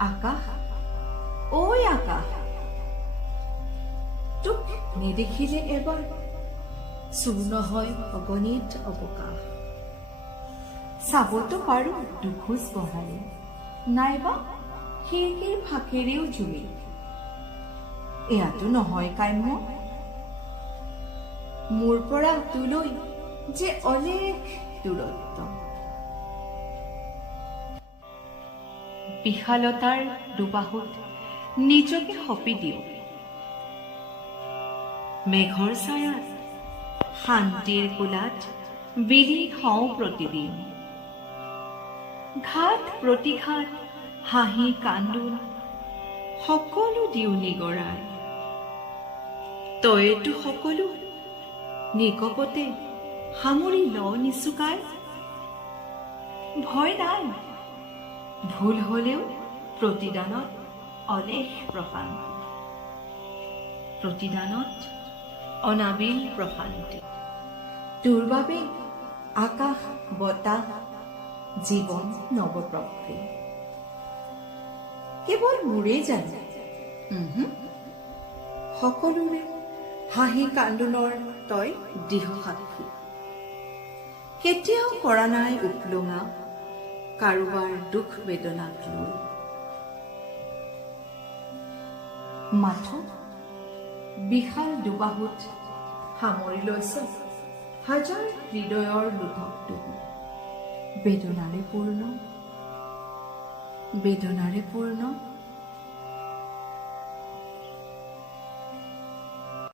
আকাশ, ঐ আকাশ, তোক নেদেখিলে এবাৰ চুৰ নহয় অগণিত অৱকাশ। চাবতো পাৰো দুখোজ বঢ়ালে, নাইবা খিৰিকীৰ ফাঁকেৰেও জুমি। এয়াতো নহয় কাম্য, মোৰ পৰা তোলৈ যে অলেখ দূৰত্ব। বিশালতাৰ দুবাহুত নিজকে সঁপি দিওঁ, মেঘৰ ছায়াত শান্তিৰ কোলাত বিলি হওঁ প্ৰতিদিন। ঘাট প্ৰতিঘাত হাঁহি কান্দোন সকলো দিওঁ নিগৰাই, তয়েতো সকলো নিকপতে সামৰি ল নিচুকাই। ভয় নাই, ভুল হলেও প্ৰতিদানত অলেখ প্ৰশান্তি, প্ৰতিদানত অনাবিল প্ৰশান্তি। তোৰ বাবে আকাশ বতাহ জীৱন নৱপ্ৰভৃতি, কেৱল মোৰেই জানো সকলোৰে হাঁহি কান্দোনৰ তই দৃঢ় সাক্ষী। কেতিয়াও কৰা নাই উপলুঙা কাৰোবাৰ দুখ বেদনাক লৈ, মাথো বিশাল দুবাহুত সামৰি লৈছ হাজাৰ হৃদয়ৰ লোধকটুকু। বেদনাৰে পূৰ্ণ, বেদনাৰে পূৰ্ণ